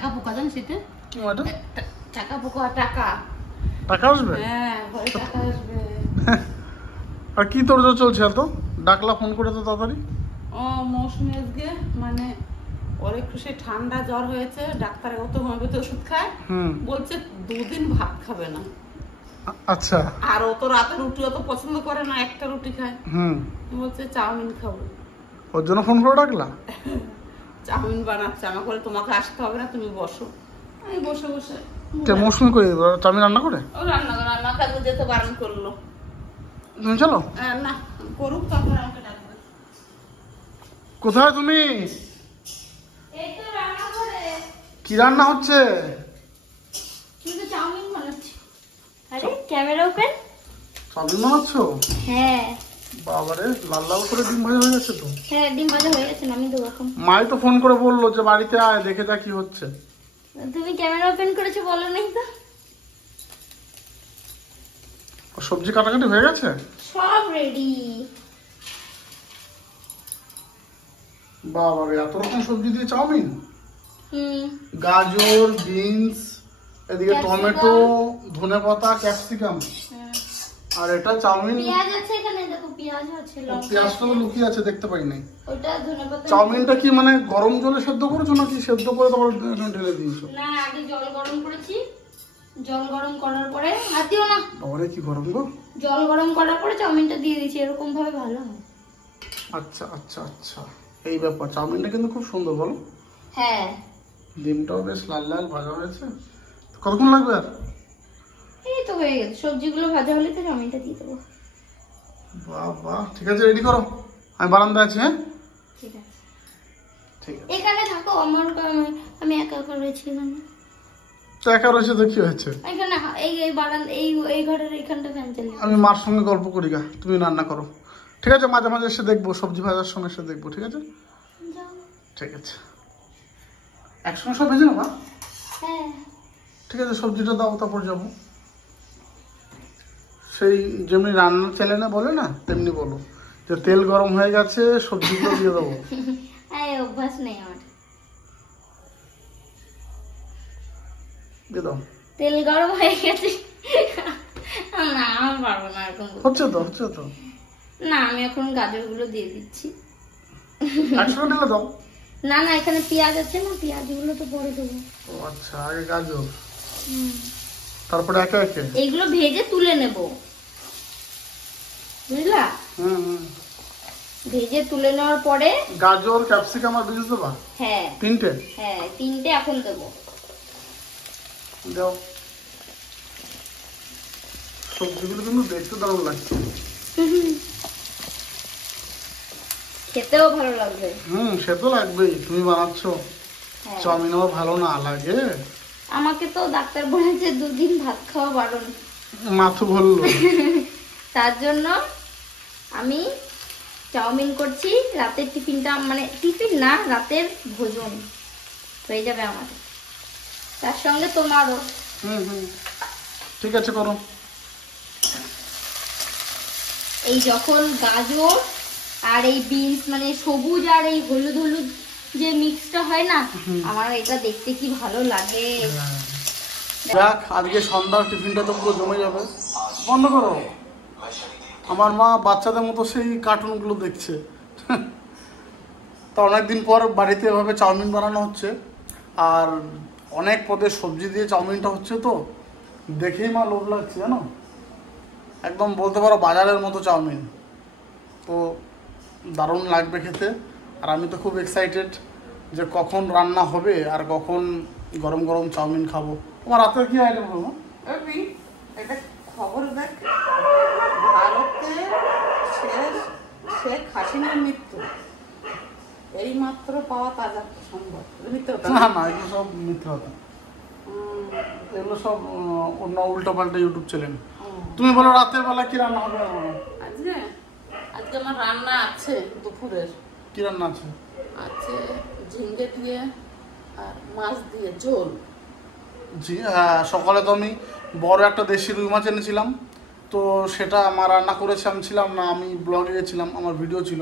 টাকা পোকা জানিস এটা কি ওটা? টাকা পোকা টাকা টাকা আসবে? হ্যাঁ ঘরে টাকা আসবে। আর কি তোর চলছে এত? ডাকলা ফোন করে তো তাড়াতাড়ি। ও মৌসুমী আজকে মানে ওর একটু সে ঠান্ডা জ্বর হয়েছে, ডাক্তার কত হোমিওপ্যাথি ওষুধ খায়, বলছে 2 দিন ভাত খাবে না। আচ্ছা। আর ও তো রাতে রুটি অত পছন্দ করে না, একটা রুটি খায়। বলছে চাউমিন খাবো। ওর জন্য ফোন করে ডাকলা? চাউমিন বানাচ্ছে, আমাকে বলে তোমাকে আসতে হবে না, তুমি বসো। আমি বসে বসে মৌসুমি করে চাউমিন রান্না করে? ও রান্না করে, আমাকে আজকে যেতে বারণ করলো। তুমি চলো না করুক, তারপর আমাকে ডাকবে। কোথায় তুমি? এই তো রান্না করে। কি রান্না হচ্ছে? কিন্তু চাউমিন বানাচ্ছি। আরে ক্যামেরা ওপেন। চাউমিন বানাচ্ছ? হ্যাঁ। বাবারে, লাল লাল করে ডিম ভাজা হয়ে গেছে তো। হ্যাঁ ডিম ভাজা হয়ে গেছে, আমি দেবো এখন। মাই তো ফোন করে বললো যে বাড়িতে আয়, দেখে যা কি হচ্ছে। তুমি ক্যামেরা ওপেন করেছো বলো নাই তো। সবজি কাটাকাটি হয়ে গেছে? সব রেডি। বাবারে, এত রকম সবজি দিয়ে চাউমিন? গাজর, বিনস, এদিকে টমেটো, ধনেপাতা, ক্যাপসিকাম, আর এটা চাউমিন। পেঁয়াজ আছে এখানে, দেখো পেঁয়াজ আছে, লঙ্কা। পেঁয়াজটা তো লুকিয়ে আছে, দেখতে পাই নাই। ওটা ধনেপাতা। চাউমিনটা কি মানে গরম জলে সেদ্ধ করেছো নাকি সেদ্ধ করে তারপর ঢেলে দিয়েছো? না, আগে জল গরম করেছি, জল গরম করার পরে আর দিও না। বাবারে কি গরম গো। জল গরম করার পরে চাউমিনটা দিয়ে দিয়েছি, এরকম ভাবে ভালো হয়। আচ্ছা আচ্ছা আচ্ছা, এই ব্যাপার। চাউমিনটা কিন্তু খুব সুন্দর, বলো। হ্যাঁ। ডিমটাও বেশ লাল লাল ভাজা হয়েছে। কতক্ষণ লাগবে আর? এই তো হয়ে গেছে, সবজিগুলো ভাজা হলে তো চাউমিনটা দিয়ে দেবো। বাহ বাহ, ঠিক আছে, রেডি করো, আমি বারান্দায় আছি। হ্যাঁ ঠিক আছে, ঠিক আছে। এখানে থাকো, আমি একা একা রয়েছি এখানে। তো একা রয়েছে তো কি হয়েছে? এখানে এই বারান্দা, এই ঘরের এইখানটা ফ্যান চালিয়ে আমি মার সঙ্গে গল্প করি গা, তুমি রান্না করো। ঠিক আছে, মাঝে মাঝে এসে দেখবো, সবজি ভাজার সময় এসে দেখবো। ঠিক আছে ঠিক আছে, একসঙ্গে সব ভেজে নেবা? হ্যাঁ ঠিক আছে, সবজিটা দাও, তারপর যাবো। সেই যেমনি রান্নার চ্যানেলে বলে না, তেমনি বলো যে তেল গরম হয়ে গেছে, সবজিগুলো দিয়ে দেবো। অভ্যাস নেই আমার। দিয়ে দাও। তেল গরম হয়ে গেছে না, আমি পারবো না এরকম। হচ্ছে তো হচ্ছে তো। না, আমি এখন গাজরগুলো দিয়ে দিচ্ছি। একসঙ্গে ঢেলে দাও। না না, এখানে পেঁয়াজ আছে না, পেঁয়াজগুলো তো পরে দেবো। ও আচ্ছা, আগে গাজর, তারপরে একে একে এইগুলো ভেজে তুলে নেব, বুঝলা? ভেজে তুলে নেওয়ার পরে গাজর, ক্যাপসিকাম আর বিনস দেবা? হ্যাঁ তিনটে। হ্যাঁ, তিনটে এখন দেবো। দাও। সবজিগুলো কিন্তু দেখতে দারুণ লাগছে। খেতেও ভালো লাগবে। সে তো লাগবেই, তুমি বানাচ্ছ। চাউমিন আমার ভালো না লাগে? আমাকে তো ডাক্তার বলেছে 2 দিন ভাত খাওয়া বারণ। মাথু বললো। তার জন্য আমি চাউমিন করছি, রাতের টিফিনটা, মানে টিফিন না, রাতের ভোজন হয়ে যাবে আমার, তার সঙ্গে তোমারও। ঠিক আছে, করো। এই যখন গাজর আর এই বিনস, মানে সবুজ আর এই হলুদ হলুদ যে মিক্সটা হয় না, আমার এটা দেখতে কি ভালো লাগে। দেখ, আজকে সন্ধ্যার টিফিনটা তো পুরো জমে যাবে। বন্ধ করো। আমার মা বাচ্চাদের মতো সেই কার্টুনগুলো দেখছে। তা অনেকদিন পর বাড়িতে এভাবে চাউমিন বানানো হচ্ছে, আর অনেক পদের সবজি দিয়ে চাউমিনটা হচ্ছে, তো দেখেই মা লোভ লাগছে, জানো। একদম বলতে পারো বাজারের মতো চাউমিন। তো দারুণ লাগবে খেতে, আর আমি তো খুব এক্সাইটেড যে কখন রান্না হবে আর কখন গরম গরম চাউমিন খাবো। তোমার রাতে কি আইটেম করবো? একটা খবর দেখ, ভারতে শেখ হাসিনার মৃত্যু এই মাত্র পাওয়া তাজা সংবাদ। না না, এগুলো সব মিথ্যা কথা, এগুলো সব অন্য উল্টো পাল্টা ইউটিউব চ্যানেল। তুমি বলো রাতের বেলা কি রান্না হবে? আজকে আমার রান্না আছে দুপুরের। কি রান্না আছে? ঝিঙ্গে দিয়ে আর মাছ দিয়ে ঝোল। জি হ্যাঁ, সকালে তো আমি বড় একটা দেশি রুই মাছ এনেছিলাম, তো সেটা আমার রান্না করেছে, আমি ছিলাম না, আমি ব্লগে গেছিলাম, আমার ভিডিও ছিল।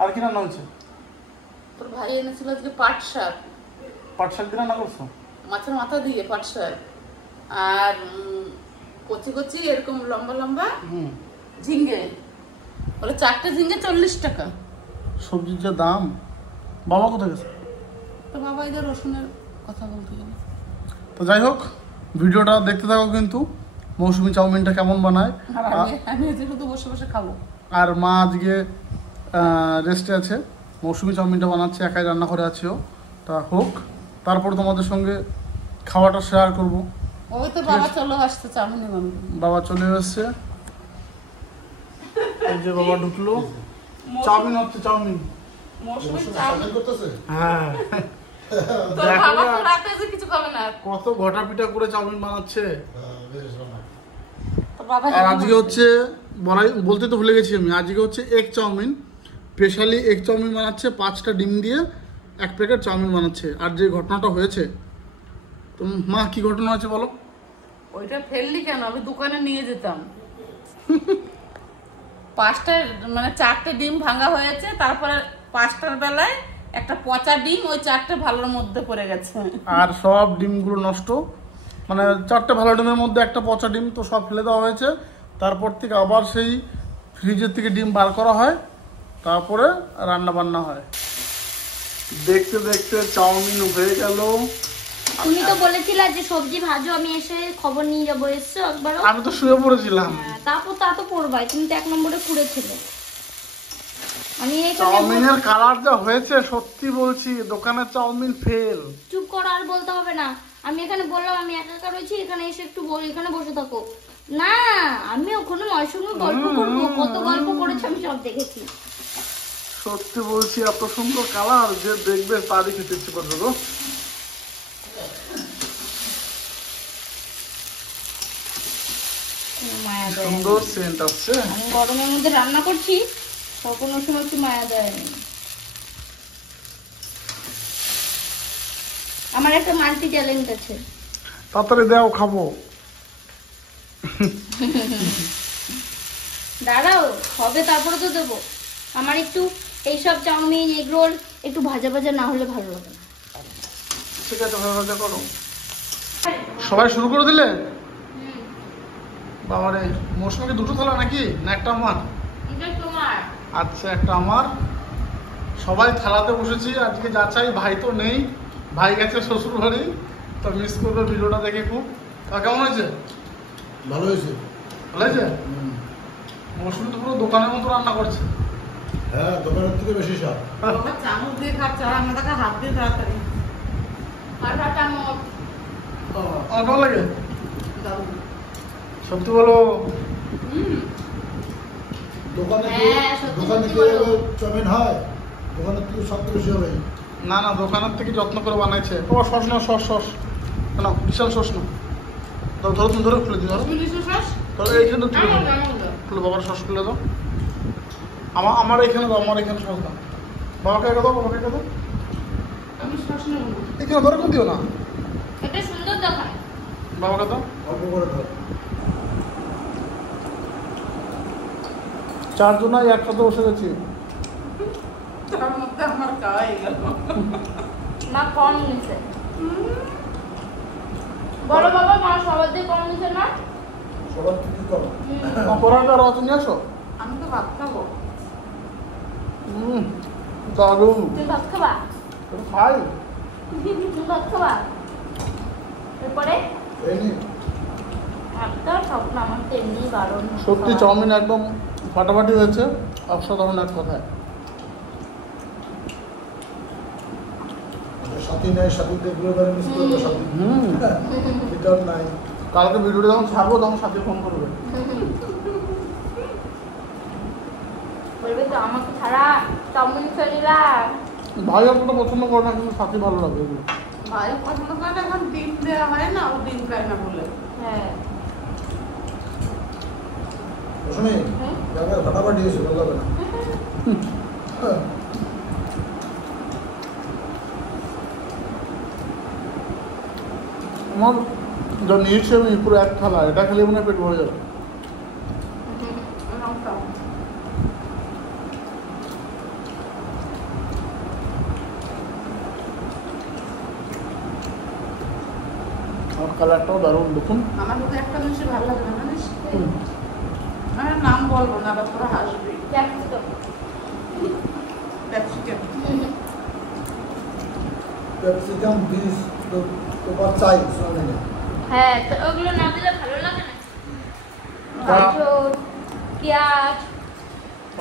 আর কি রান্না হয়েছে? তোর ভাই এনেছিল আজকে পাট শাক। পাট শাক দিয়ে রান্না করছো? মাছের মাথা দিয়ে পাট শাক আর কচি কচি এরকম লম্বা লম্বা ঝিঙ্গে, বলে 4টে ঝিঙ্গে 40 টাকা। সবজির যা দাম। বাবা কোথায় গেছে? তো বাবা এদের রসুনের কথা বলতে গেলে। তো যাই হোক, ভিডিওটা দেখতে থাকো কিন্তু মৌসুমি চাউমিনটা কেমন বানায়। আর আমি আজকে শুধু বসে বসে খাবো। আর মা আজকে রেস্টে আছে, মৌসুমি চাউমিনটা বানাচ্ছে, একাই রান্না করে আছেও। তা হোক, তারপর তোমাদের সঙ্গে খাওয়াটা শেয়ার করব। ওই তো বাবা চলে আসছে চাউমিন বানাবে। বাবা চলে এসেছে, এই যে বাবা ঢুকলো। চাউমিন হচ্ছে, চাউমিন। মৌসুমি চাউমিন করতেছে। হ্যাঁ, তো দেখো বাবা না, তো রাতে যে কিছু খাবে না। কত ঘটা পিঠা করে চাউমিন বানাচ্ছে। তো বাবা আর আজকে হচ্ছে বলতে তো ভুলে গেছি আমি, আজকে হচ্ছে egg chow mein, specially egg chow mein বানাচ্ছে, 5টা ডিম দিয়ে 1 প্যাকেট চাউমিন বানাচ্ছে। আর যে ঘটনাটা হয়েছে, তো মা কি ঘটনা হয়েছে বলো? ওইটা ফেললি কেন? আমি দোকানে নিয়ে যেতাম। 5টা মানে 4টে ডিম ভাঙা হয়েছে, তারপরে 5টার বেলায় একটা পচা ডিম ওই 4টে ভালোর মধ্যে পড়ে গেছে। আর সব ডিমগুলো নষ্ট, মানে 4টে ভালো ডিমের মধ্যে একটা পচা ডিম, তো সব ফেলে দেওয়া হয়েছে। তারপর থেকে আবার সেই ফ্রিজের থেকে ডিম বার করা হয়, তারপরে রান্না বান্না হয়। দেখতে দেখতে চাউমিন হয়ে গেল। তুমি তো বলেছিলে যে সবজি ভাজো, আমি এসে খবর নিয়ে যাবো, এসছো একবারও? আমি তো শুয়ে পড়েছিলাম। তারপর তা তো পড়বাই, তুমি তো 1 নম্বরে পুড়েছিলে। আমি চাউমিনের কালার যা হয়েছে, সত্যি বলছি দোকানের চাউমিন ফেল। চুপ করো, আর বলতে হবে না। আমি এখানে বললাম আমি একা একা রয়েছি, এখানে এসে একটু এখানে বসে থাকো না। আমি ওখানে মায়ের সঙ্গে গল্প করবো, কত গল্প করেছি আমি সব দেখেছি। সত্যি বলছি, এত সুন্দর কালার যে দেখবে তারই খেতে ইচ্ছে করবে গো। মায়া দেয় সুন্দর সেন্ট আসছে। আমি গরমের মধ্যে রান্না করছি, তখন ওই সময় একটু মায়া দেয়নি। আমার একটা মাল্টি ট্যালেন্ট আছে। তাড়াতাড়ি দাও, খাবো। দাঁড়াও, হবে তারপরে তো দেবো। আমার একটু এইসব চাউমিন এগ রোল একটু ভাজা ভাজা না হলে ভালো লাগে না। ঠিক আছে, ভাজা করো। সবাই শুরু করে দিলে? বাবারে, মৌসুমীকে 2টো থালা নাকি, না একটা আমার? এটা তোমার। আচ্ছা, একটা আমার। সবাই থালাতে বসেছি। আজকে যাচাই, ভাই তো নেই, ভাই গেছে শ্বশুর বাড়ি, তো মিস করবে ভিডিওটা দেখে খুব। তা কেমন হয়েছে? ভালো হয়েছে। ভালো হয়েছে? মৌসুমী তো পুরো দোকানের মতো রান্না করছে। হ্যাঁ, দোকানের থেকে বেশি স্বাদ। বাবা চামচ দিয়ে খাচ্ছে, আর আমরা তাকে হাত দিয়ে তাড়াতাড়ি। আর চামচ। আমার ভালো লাগে। দাও। সত্যি বলো। দোকানে হ্যাঁ, সত্যি দোকানে সত্যি কি বলো। চাউমিন হয়? দোকানের থেকে সব বেশি হবে। না না, দোকানের থেকে যত্ন করে বানাইছে। তোমার সস না, সস না, বিশাল সস না। ধরো তুমি, ধরে খুলে দিও। মিলিশু শ্বাস? ধরো এইখানে তুলে দাও, খুলে বাবার সস খুলে দাও। আমার এখানে দাও, আমার এখানে সস দাও। বাবাকে একা দাও, বাবাকে একা দাও। আমি শ্বাস নেব না। এখানে ধরে করে দিও না, এটা সুন্দর দোকান। বাবাকে দাও। অল্প করে দাও। 4 জনাই একসাথে বসে গেছি। তার মধ্যে আমার খাওয়াই গেল। মা কম নিছে। বলো বাবা, মা সবার দিয়ে কম নিছে না? সবার থেকে কম। অপরাধ আর অত নিয়ে আসো। আমি তো ভাত খাবো। দারুণ। তুমি ভাত খাবা? খাই। তুমি ভাত খাবা? এরপরে এই নি। ভাতটা স্বপ্ন, আমার তো এমনি বারণ। সত্যি চাউমিন একদম ফাটাফাটি হয়েছে, অসাধারণ এক কথায়। সাথী নাই, সাথী দেখলে এবারে মিস করবে সাথী। এটা আর নাই। কালকে ভিডিওটা যখন ছাড়বো তখন সাথে ফোন করবে। বলবে তো আমাকে ছাড়া চাউমিন ফেলিলা। ভাই অতটা পছন্দ করে না, কিন্তু সাথে ভালো লাগে এগুলো। ভাই পছন্দ করে না, এখন ডিম দেওয়া হয় না, ও ডিম খায় না বলে। হ্যাঁ। মৌসুমী, জায়গায় ফাটাফাটি হয়েছে, ভালো লাগে না। হ্যাঁ। আমার যা নিয়েছি আমি পুরো 1 থালা, এটা খেলে মনে হয় পেট ভরে যাবে। আর কালারটাও দারুণ দেখুন। আমার কাছে একটা জিনিস ভালো লাগে না জানিস, আমি নাম বলবো না, আবার তোরা হাসবি। ক্যাপসিকাম। ক্যাপসিকাম বীজ তো তোমার চাই সোনামণি। হ্যাঁ, তো ওগুলো না দিলে ভালো লাগে না। গাজর, পেঁয়াজ।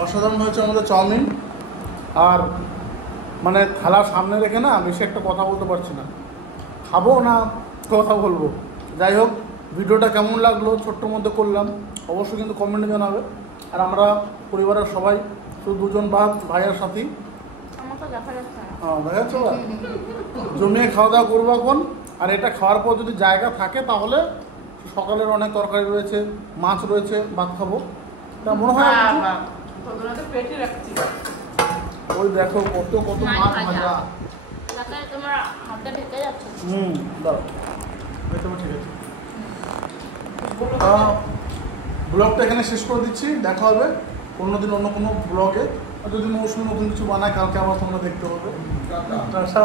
অসাধারণ হয়েছে আমাদের চাউমিন। আর মানে থালা সামনে রেখে না বেশি একটা কথা বলতে পারছি না, খাবো না কথা বলবো। যাই হোক, ভিডিওটা কেমন লাগলো ছোট্ট মধ্যে করলাম, অবশ্যই কিন্তু কমেন্টে জানাবে। আর আমরা পরিবারের সবাই শুধু দুজন ভাইয়ের সাথী, আমার তো দেখা যাচ্ছে না। হ্যাঁ দেখা যাচ্ছে বা? জমিয়ে খাওয়া দাওয়া করবো এখন। আর এটা খাওয়ার পর যদি জায়গা থাকে তাহলে সকালের অনেক তরকারি রয়েছে, মাছ রয়েছে, ভাত খাবো। তা মনে হয় তোদের তো পেটে রাখছি। ওই দেখো কত কত মাছ ভাজা। তাকায় তোমার হাতটা ঢেকে যাচ্ছে। দাঁড়াও, দেখতে ঠিক আছে। ব্লগটা এখানে শেষ করে দিচ্ছি, দেখা হবে অন্যদিন অন্য কোনো ব্লগে। যদি মৌসুমি নতুন কিছু বানায় কালকে আবার তোমরা দেখতে হবে। টাটা।